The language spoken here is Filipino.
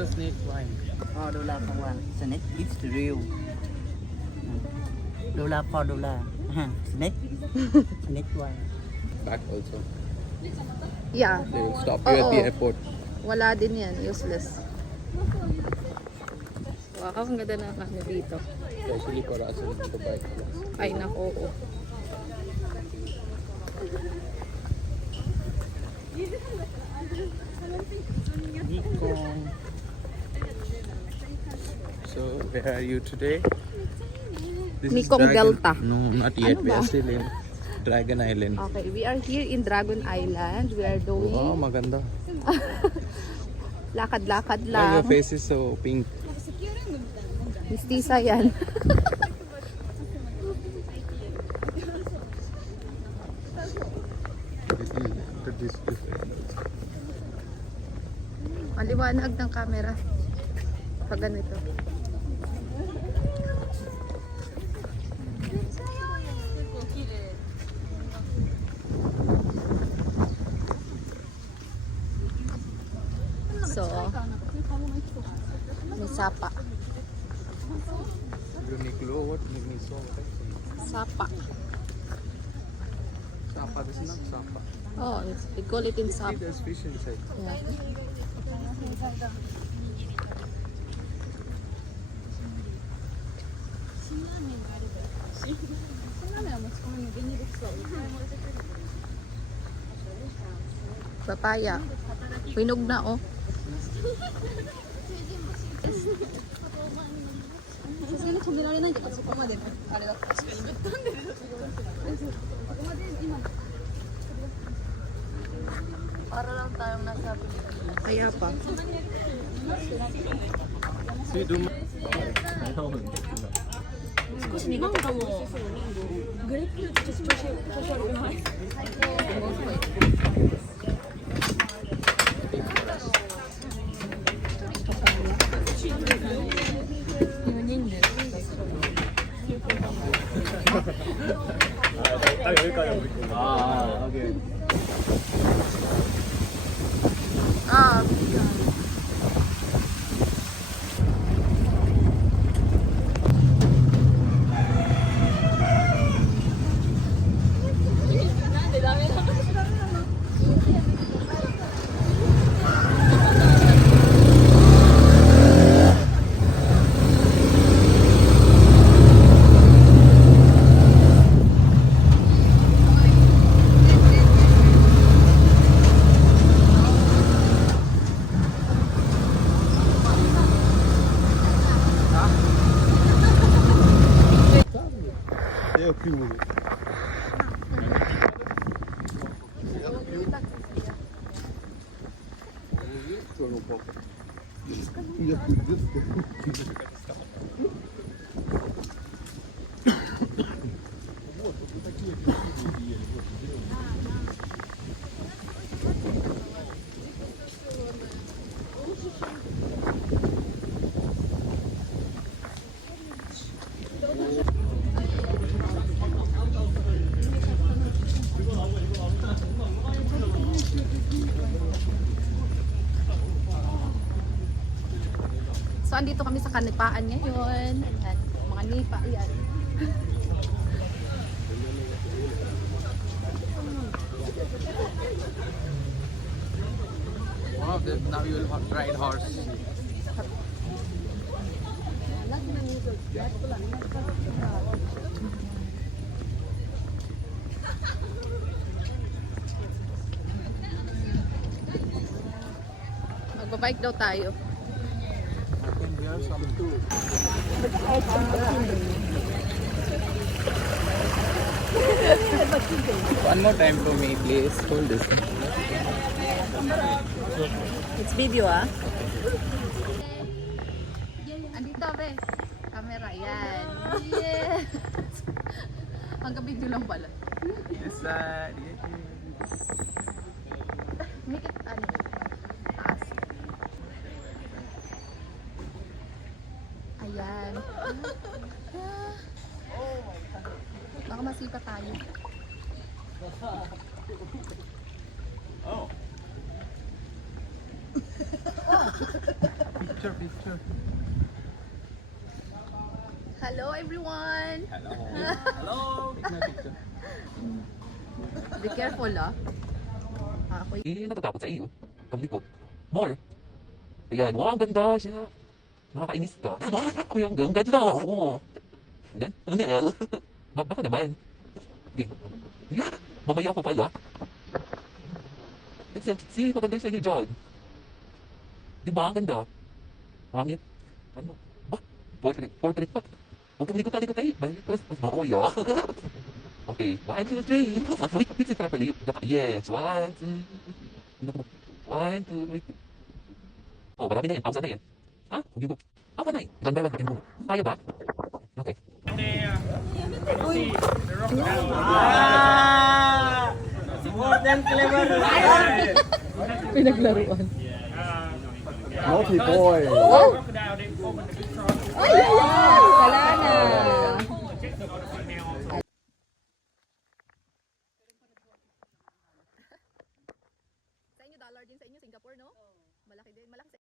the snake wine. Oh, $1 for one. Snake is real. $1 for $1. Snake. Snake wine. Back also. Yeah. They will stop you at the Oo. airport. Wala din yan. Useless. Wow, ang ganda na ano dito. Especially for us in the bike class. Ay, nako. Oo. So, where are you today? This is Mekong Delta. No, not yet. Ano We ba? are still in Dragon Island. Okay, we are here in Dragon Island. We are doing Oh, maganda. lakad-lakad Why your lang. face is so pink? Mistisa yan. This different. Maliwanag ng camera. Pag ganito. So, may sapa. Uniqlo, what? Miniso, Sapa. Sapa, this is not Sapa. Oh, we call it in See, sapa. there's fish inside. Yeah. Papaya. Pinog na oh. Para lang tayong nasa Pilipinas. Kaya pa. See, do 少しなんかもグレープフルーツ調子悪いうまい okay. Ah, So, andito kami sa Kanipaan ngayon. Ayan, mga nipa, yan. Wow, now you will ride horse. Magbabike daw tayo. I can wear some too. One more time for me, please. Hold this. It's video, ah. Andito, be. Camera, yan. Yes! Hanggang video lang pala. This side. Make it, ano, taas. Ayan. Baka masipa tayo. Oh. Picture, picture. Hello everyone! Hello! Be careful ako natatakot sa iyo. Paglikot. More. Ayan, wow, ang ganda siya. Nakakainis ka. Kuya, ang ganda. Oo. Yan, ano na yan? Baka naman. Okay. Yeah, mamaya ko pala. Si, maganda sa iyo dyan. Di ba, ang ganda? Hangit. Ano? Ba? Portrait pa. Huwag kang likot tayo. Balik, mas makuya. Okay, 1, 2, 3. Wait, fix it properly. Yes, 1, 2. 1, 2, 3. Oh, marami na yan. Pausa na yan. Ha? Huwag yung... Ako na eh. Ganda lang. Kaya ba? Okay. More than clever! Pinaglaruan. Naughty boy. Wala na. Sa inyo, dollar din sa inyo, Singapore, no? Malaki din. Malaki sa